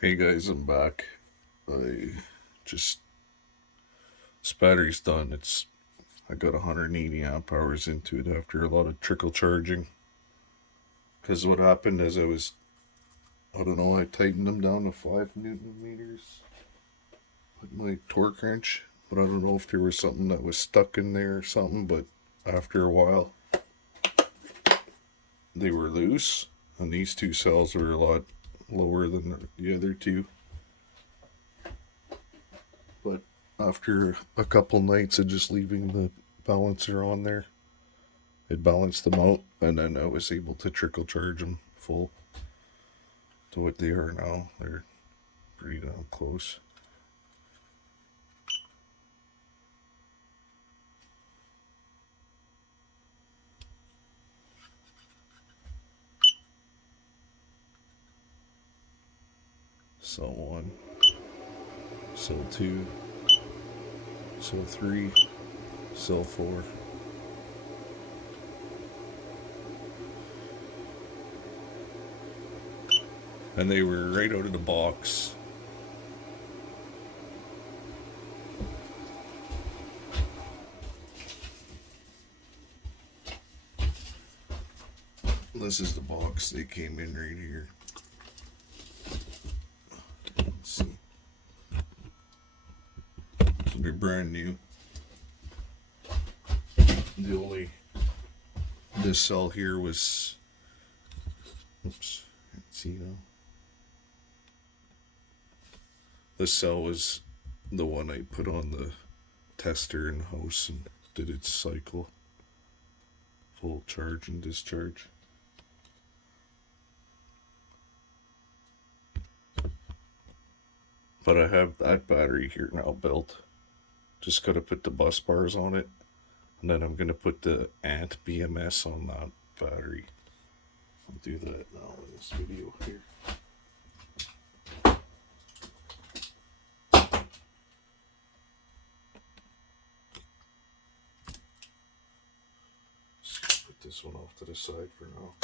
Hey guys, I'm back. I just this battery's done. I got 180 amp hours into it after a lot of trickle charging. Because what happened is I don't know, I tightened them down to 5 Newton meters with my torque wrench, but I don't know if there was something that was stuck in there or something. But after a while, they were loose, and these two cells were a lot lower than the other two. But after a couple nights of just leaving the balancer on there, it balanced them out, and then I was able to trickle charge them full to what they are now. They're pretty damn close. Cell 1, cell 2, cell 3, cell 4. And they were right out of the box. This is the box they came in right here. Let's see. So they're brand new. This cell here was, oops, can't see now. This cell was the one I put on the tester in the house and did its cycle, full charge and discharge. But I have that battery here now built. Just gotta put the bus bars on it, and then I'm gonna put the Ant BMS on that battery. I'll do that now in this video here. Just put this one off to the side for now.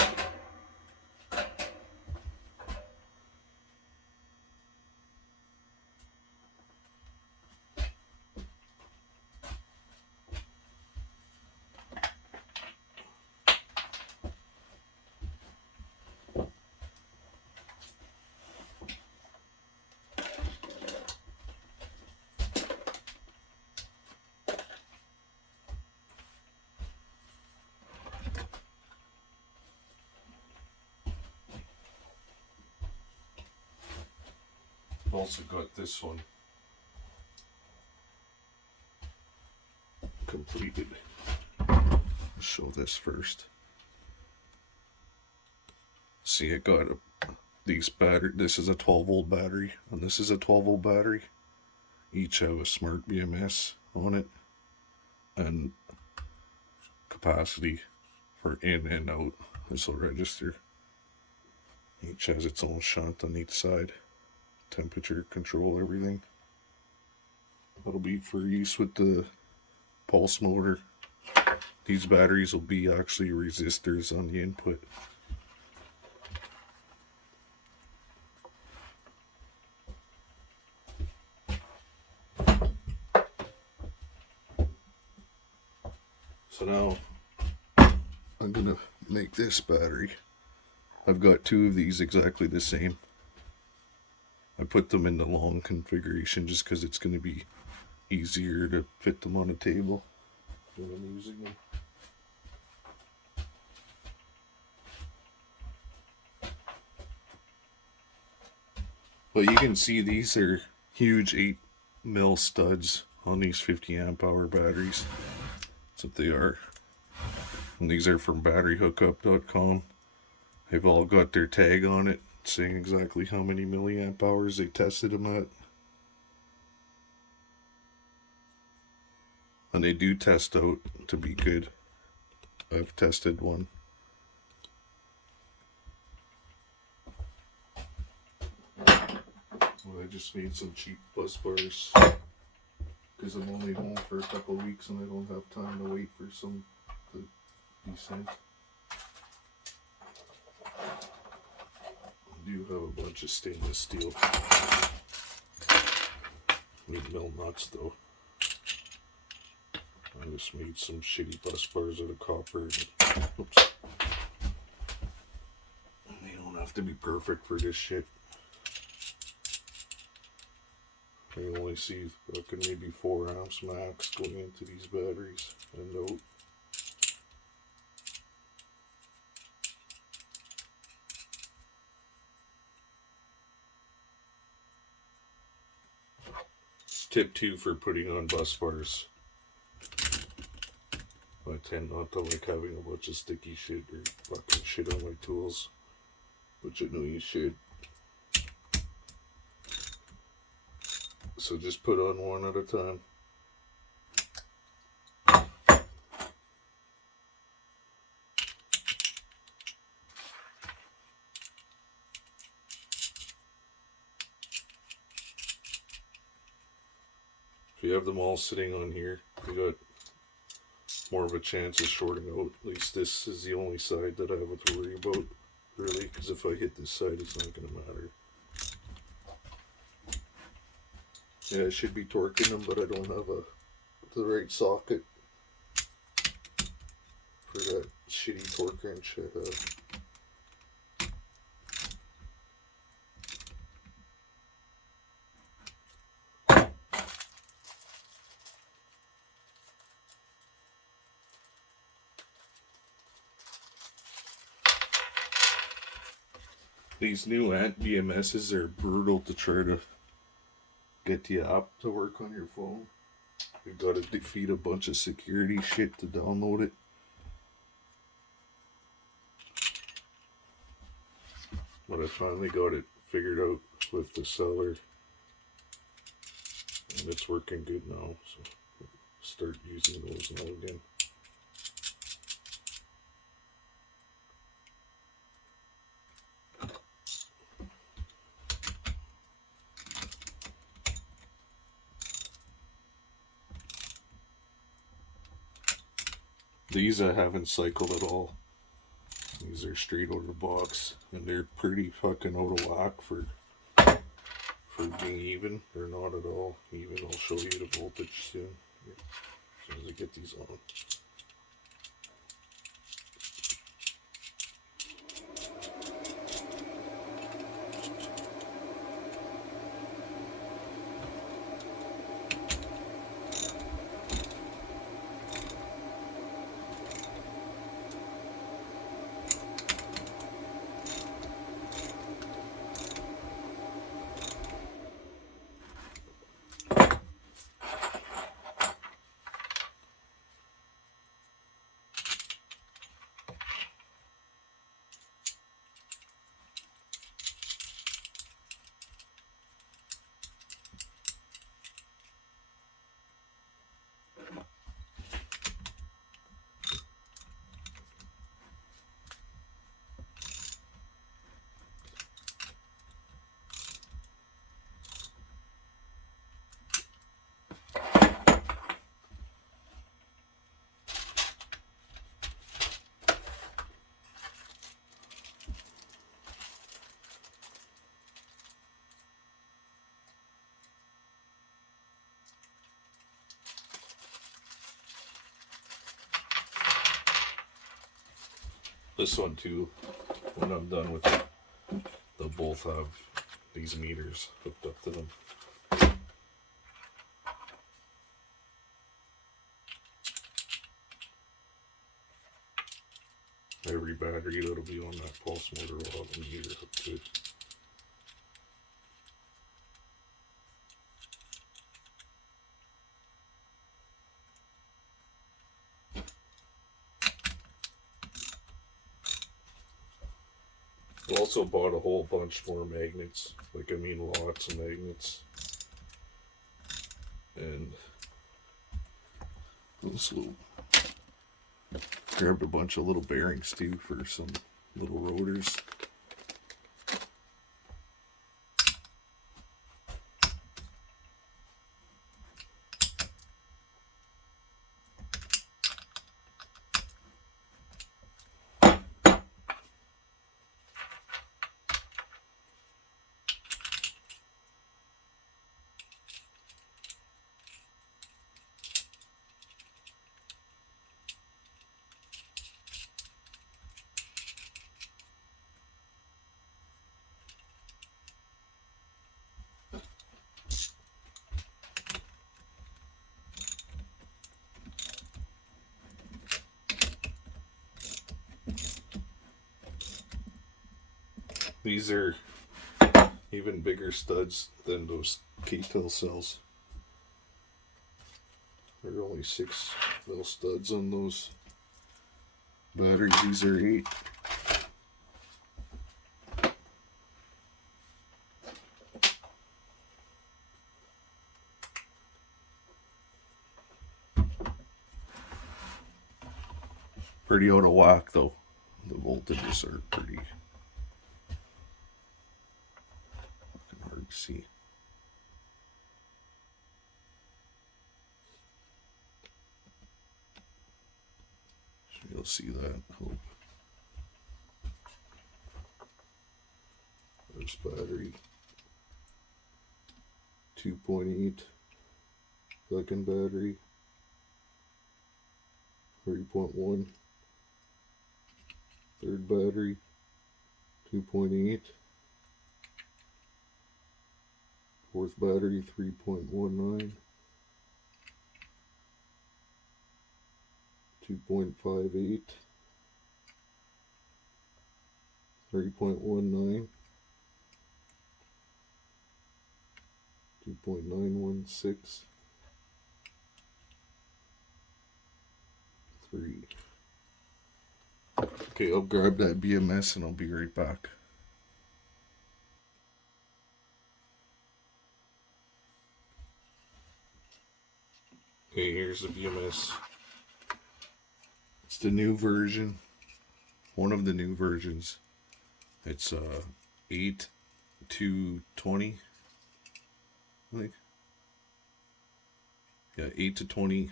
I've also got this one completed. I'll show this first. See, I got these battery. This is a 12-volt battery, and this is a 12-volt battery. Each have a smart BMS on it, and capacity for in and out. This will register. Each has its own shunt on each side. Temperature control, everything. It'll be for use with the pulse motor. These batteries will be actually resistors on the input. So now I'm gonna make this battery. I've got two of these exactly the same. I put them in the long configuration just because it's going to be easier to fit them on a table when I'm using them. But you can see these are huge 8mm studs on these 50 amp hour batteries. That's what they are. And these are from batteryhookup.com. They've all got their tag on it saying exactly how many milliamp hours they tested them at. And they do test out to be good. I've tested one. Well, I just made some cheap Bussbars because I'm only home for a couple of weeks and I don't have time to wait for some to be sent. do have a bunch of stainless steel. Need mill nuts though. I just made some shitty bus bars out of copper. Oops. They don't have to be perfect for this shit. I only see fucking maybe 4 amps max going into these batteries and out. Tip 2 for putting on bus bars. I tend not to like having a bunch of sticky shit or fucking shit on my tools, which I know you should. So just put on one at a time. If you have them all sitting on here, you got more of a chance of shorting out. At least this is the only side that I have to worry about, really, because if I hit this side, it's not going to matter. Yeah, I should be torquing them, but I don't have the right socket for that shitty torque wrench I have. These new Ant BMSs are brutal to try to get the app to work on your phone. You've got to defeat a bunch of security shit to download it. But I finally got it figured out with the seller. And it's working good now, so start using those now again. These I haven't cycled at all. These are straight out of the box, and they're pretty fucking out of whack for being even. They're not at all even. I'll show you the voltage soon. Here, as soon as I get these on. This one too, when I'm done with it, they'll both have these meters hooked up to them. Every battery that'll be on that pulse motor will have a meter hooked to it. Also bought a whole bunch more magnets, like I mean lots of magnets, and also grabbed a bunch of little bearings too for some little rotors. These are even bigger studs than those K-tail cells. There are only 6 little studs on those batteries. These are 8. Pretty out of whack though. The voltages are pretty hard to see. You'll see that, hope. First battery. 2.8. Second battery. 3.1. Third battery. 2.8. Fourth battery. 3.19. 2.58, 3.19, 2.916, 3. Okay, I'll grab that BMS and I'll be right back. Okay, here's the BMS. It's the new version. One of the new versions. It's 8 to 20. I think. Yeah, 8 to 20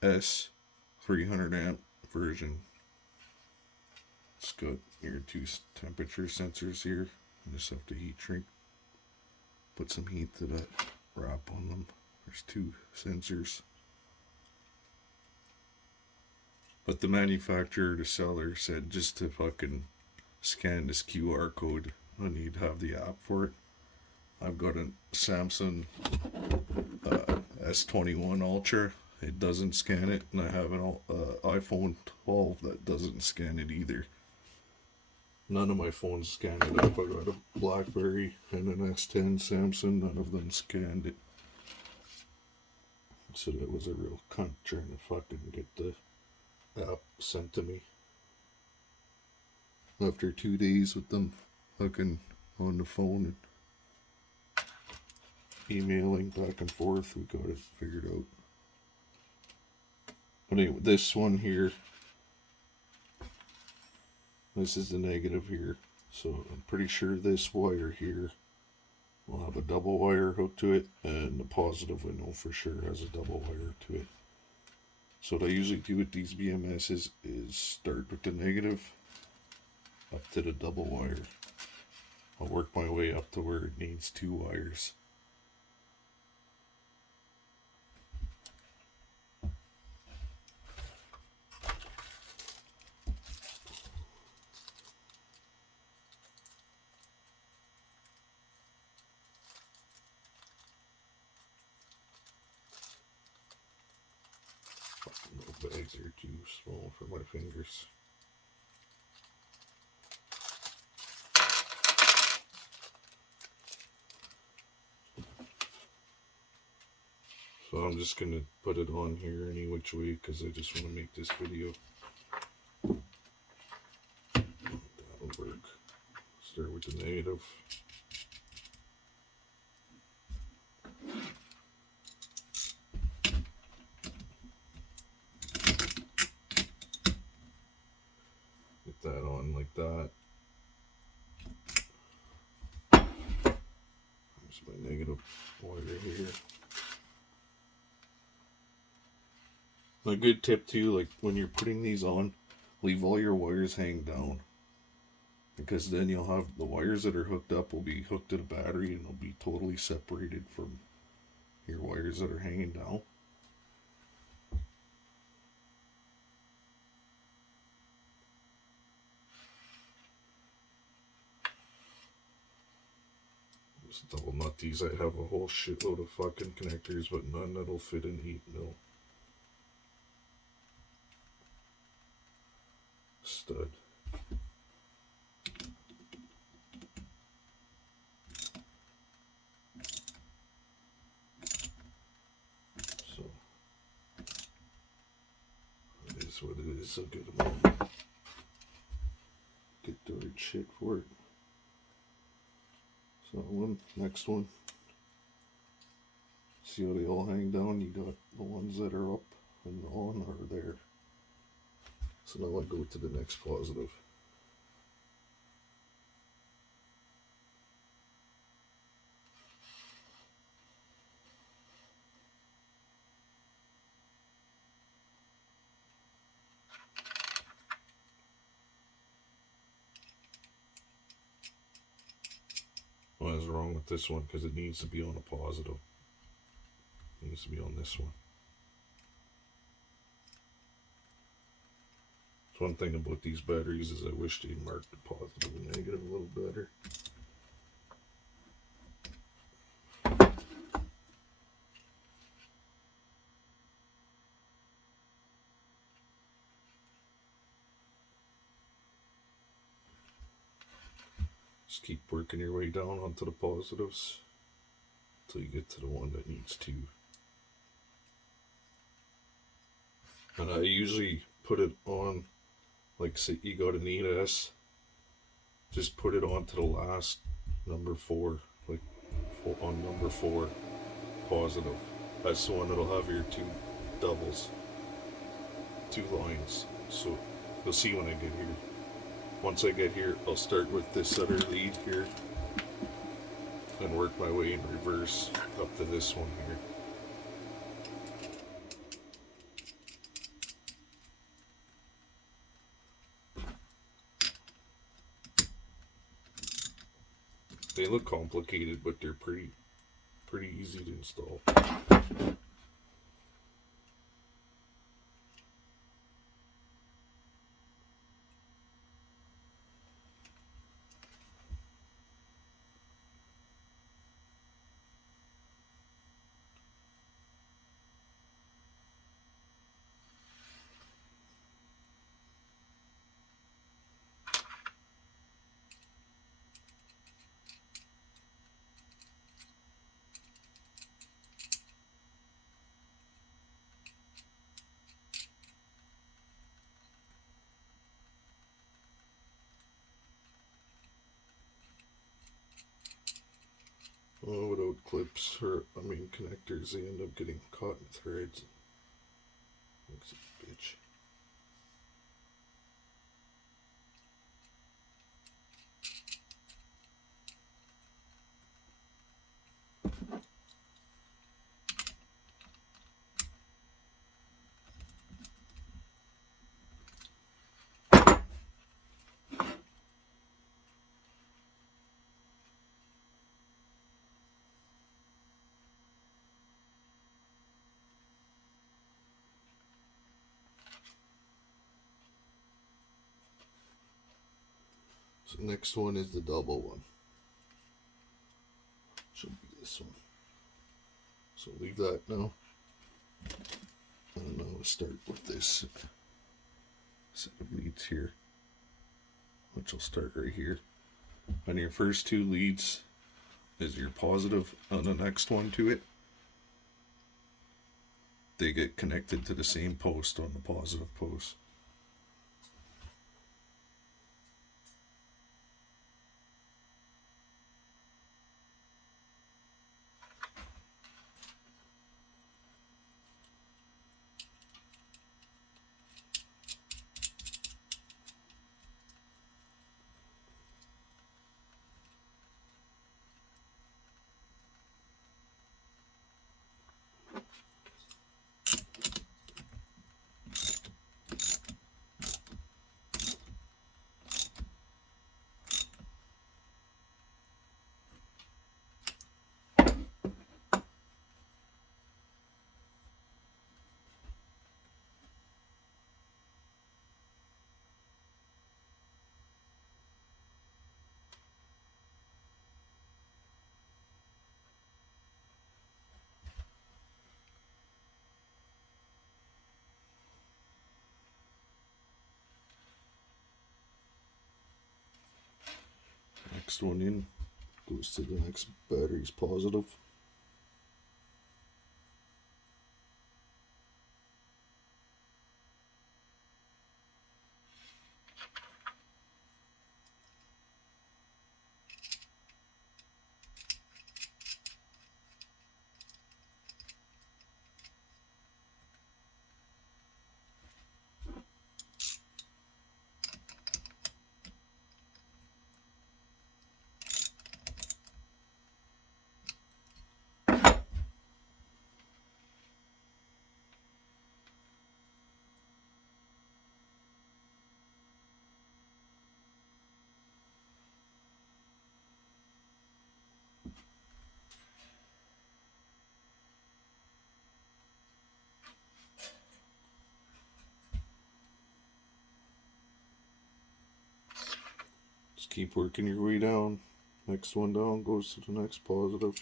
S 300 amp version. It's got your 2 temperature sensors here. You just have to heat shrink. Put some heat to that wrap on them. There's 2 sensors. But the manufacturer, the seller, said just to fucking scan this QR code, I need to have the app for it. I've got a Samsung S21 Ultra. It doesn't scan it, and I have an iPhone 12 that doesn't scan it either. None of my phones scan it up. I got a BlackBerry and an S10 Samsung. None of them scanned it. So that was a real cunt trying to fucking get the app sent to me. After 2 days with them fucking on the phone and emailing back and forth, we got it figured out. But anyway, this one here, this is the negative here. So I'm pretty sure this wire here will have a double wire hooked to it, and the positive I know for sure has a double wire to it. So what I usually do with these BMSs is start with the negative up to the double wire. I'll work my way up to where it needs 2 wires. The bags are too small for my fingers. So I'm just going to put it on here any which way because I just want to make this video. That'll work. Start with the negative. Get that on like that. There's my negative wire here. A good tip too, like when you're putting these on, leave all your wires hang down. Because then you'll have the wires that are hooked up will be hooked to the battery and they'll be totally separated from your wires that are hanging down. Just double nut these. I have a whole shitload of fucking connectors, but none that'll fit in 8mm. Stud. is what it is. I'll get them all. Get the right shit for it. So next one. See how they all hang down? You got the ones that are up and on are there. So now I go to the next positive. What is wrong with this one? Because it needs to be on a positive. It needs to be on this one. One thing about these batteries is I wish they marked the positive and negative a little better. Just keep working your way down onto the positives until you get to the one that needs to. And I usually put it on, like say you got an ES, just put it onto the last number 4, like on number 4 positive. That's the one that'll have your 2 doubles, 2 lines. So you'll see when I get here. Once I get here, I'll start with this other lead here and work my way in reverse up to this one here. They look complicated, but they're pretty easy to install. Without clips, or I mean connectors, they end up getting caught in threads. Looks like a bitch. So next one is the double one. Should be this one. So leave that now. And now we'll start with this set of leads here, which will start right here. On your first 2 leads is your positive on the next one to it. They get connected to the same post on the positive post. Next one in goes to the next battery's positive. keep working your way down. Next one down goes to the next positive.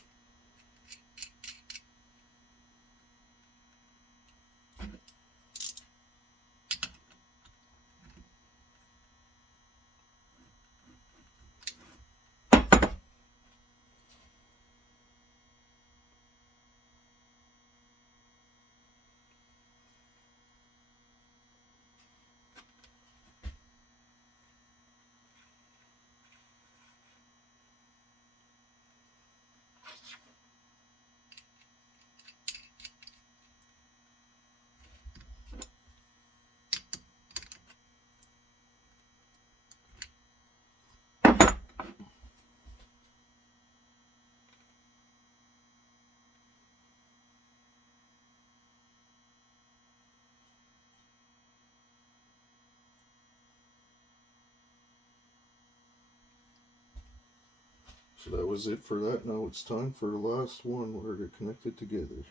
So that was it for that. Now it's time for the last one where they're connected together.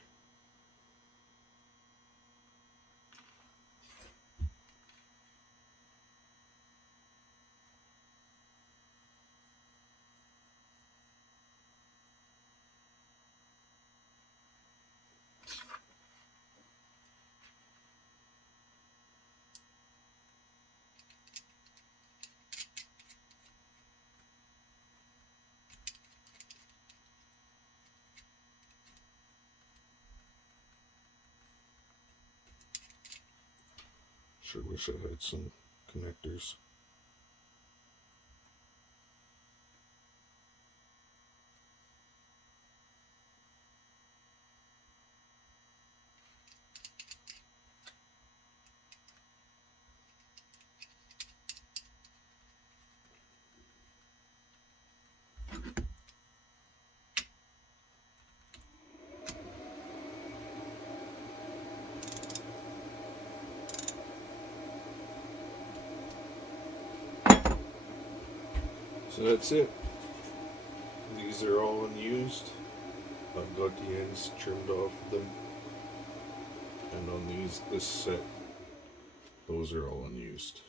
Sure wish I had some connectors. So that's it. These are all unused. I've got the ends trimmed off of them. And on this set, those are all unused.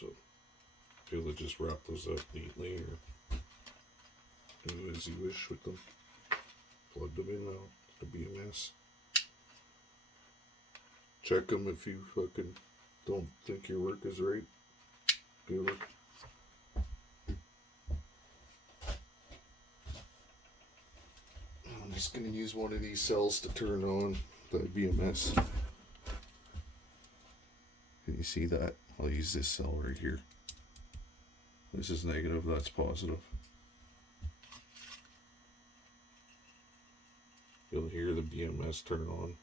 So be able to just wrap those up neatly or do as you wish with them. Plug them in now to the BMS. Check them if you fucking don't think your work is right. Do it. I'm just going to use one of these cells to turn on the BMS. Can you see that? I'll use this cell right here. This is negative, that's positive. You'll hear the BMS turn on,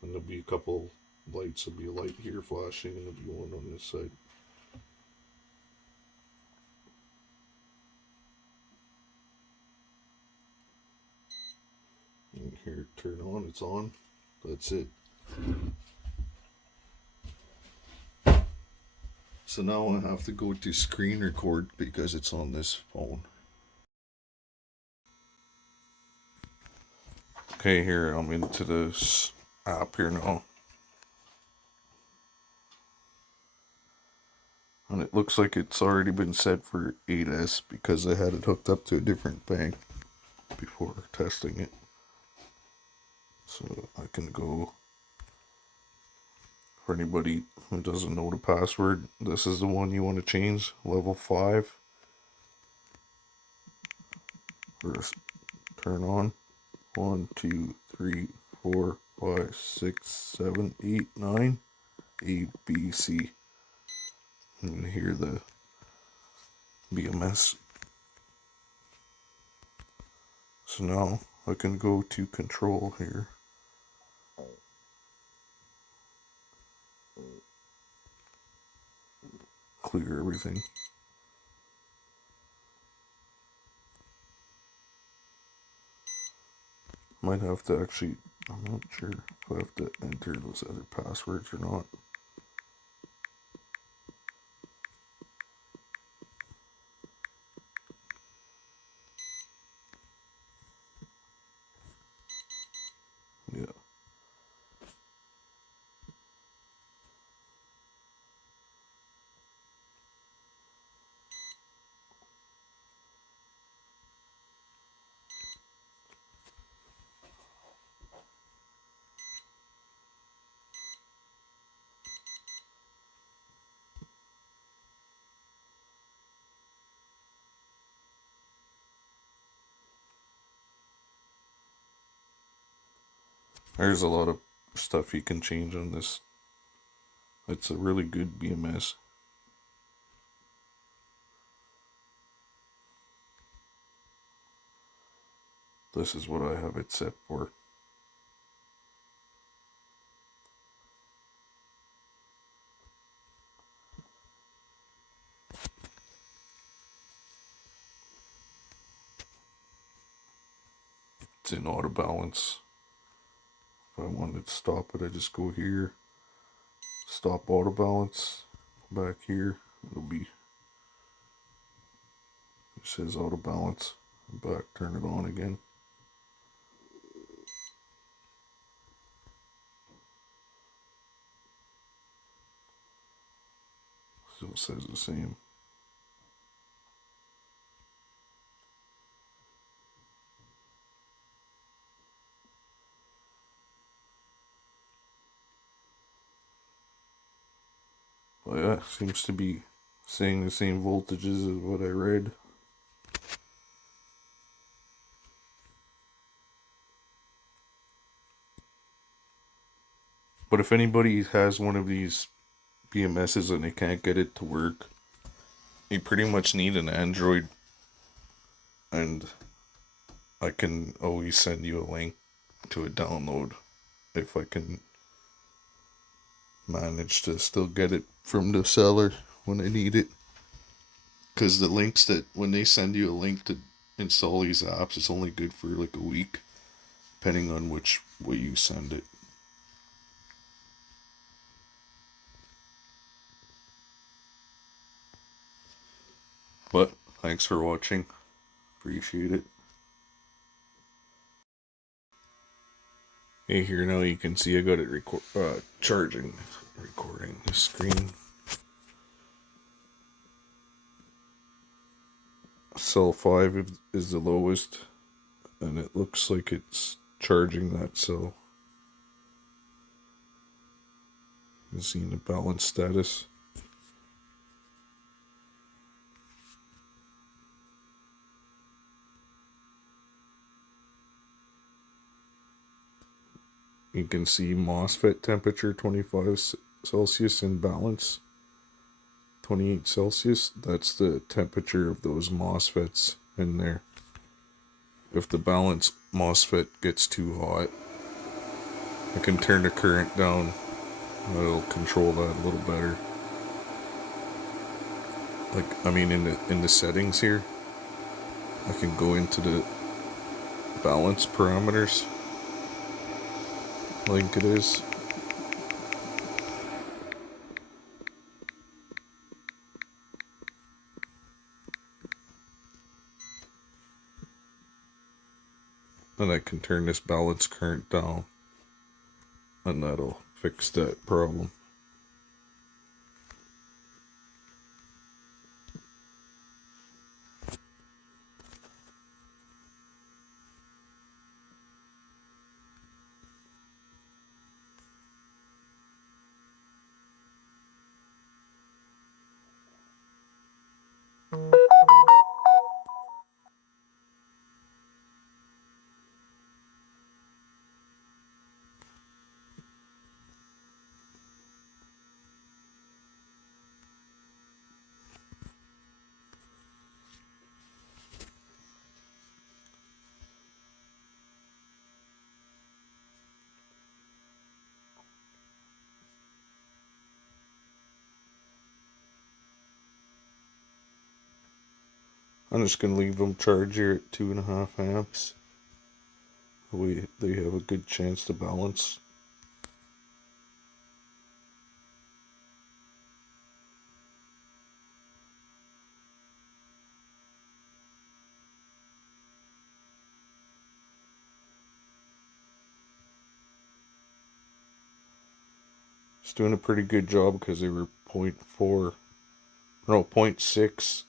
and there'll be a couple lights. There'll be a light here flashing, and there'll be one on this side. And here, turn on, it's on. That's it. So now I have to go to screen record because it's on this phone. Okay, here, I'm into this app here now. And it looks like it's already been set for 8S because I had it hooked up to a different bank before testing it. So I can go, for anybody who doesn't know the password, this is the one you want to change, level 5. First, turn on. 1, 2, 3, 4, 5, 6, 7, 8, 9. A, B, C. And hear the BMS. So now I can go to control here. Clear everything. Might have to actually, I'm not sure if I have to enter those other passwords or not. Yeah. There's a lot of stuff you can change on this. It's a really good BMS. This is what I have it set for. It's in auto balance. If I wanted to stop it, I just go here, stop auto balance, back here, it'll be, it says auto balance, back, turn it on again. Still says the same. But yeah, seems to be saying the same voltages as what I read. But if anybody has one of these BMSs and they can't get it to work, you pretty much need an Android, and I can always send you a link to a download if I can manage to still get it from the seller when I need it. Because the links that, when they send you a link to install these apps, it's only good for like a week, depending on which way you send it. But thanks for watching. Appreciate it. Hey, here now you can see I got it recording the screen. Cell 5 is the lowest, and it looks like it's charging that cell. You can see the balance status. You can see MOSFET temperature 25 Celsius in balance, 28 Celsius. That's the temperature of those MOSFETs in there. If the balance MOSFET gets too hot, I can turn the current down. It'll control that a little better. Like, I mean, in the settings here, I can go into the balance parameters. I think it is. And I can turn this balance current down, and that'll fix that problem. I'm just going to leave them charge here at 2.5 amps. They have a good chance to balance. It's doing a pretty good job because they were 0.6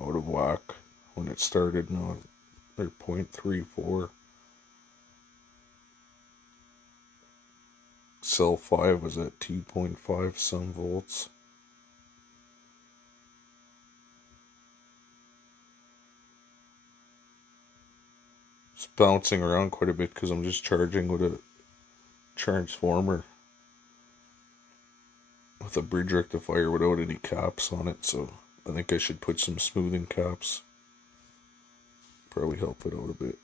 out of whack when it started. Now they're 0.34. Cell 5 was at 2.5 some volts. It's bouncing around quite a bit because I'm just charging with a transformer with a bridge rectifier without any caps on it, so I think I should put some smoothing caps. Probably help it out a bit.